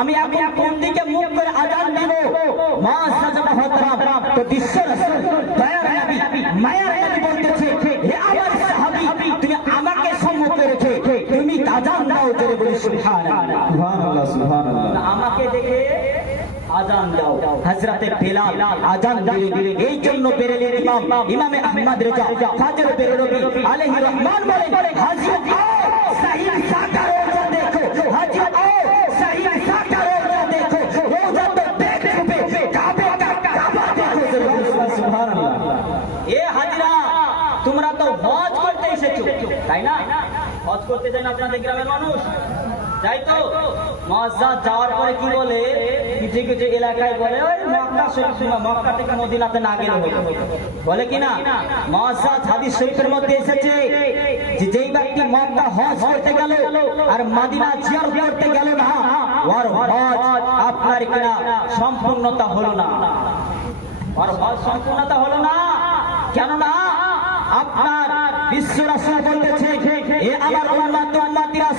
আমি এখন কোন দিকে মুখ করে আযান দেব মুআজ্জাজ মুহতারাম তো বিশ্ব রাসূল দয়ার নবী মায়ার নবী বলতেছে হে আমার সাহাবী তুমি আমাকে সম্মুখে রেখে তুমি আযান দাও জোরে বলি সুবহানাল্লাহ সুবহানাল্লাহ সুবহানাল্লাহ। আমাকে দেখে আযান দাও। হযরতে বেলাল আযান দিলেন। এই জন্য বেরেলির ইমামে আহমদ রেজা ফাজর বেরলভী আলাইহি রহমান বলেন হাজি আও সহি সাকা রোজা দেখো, হাজি আও সহি সাকা রোজা দেখো, রোজা তো দেখবে কাবা কাবা দেখো সুবহানাল্লাহ। এ হাজিরা তোমরা তো হজ করতে এসেছো তাই না? হজ করতে যান আপনাদের গ্রামের মানুষ তাই তো? মুআজ্জাজ যাওয়ার পরে কি বলে, কিছু কিছু এলাকায় বলে ওই মক্কা শরীফ মক্কা থেকে মদিনাতে না গেলে হতো, বলে কি না? মুআজ্জাজ হাদিস শরীফের মধ্যে এসেছে যে যেই ব্যক্তি মক্কা হজ করতে গেল আর মদিনা জিয়ারত করতে গেল না ওর হজ আপনার কিনা সম্পূর্ণতা হলো না, ওর হজ সম্পূর্ণতা হলো না। কেননা আপনার বিশ্ব রাসূল বলতেছে এ আমার উম্মত উম্মতিরা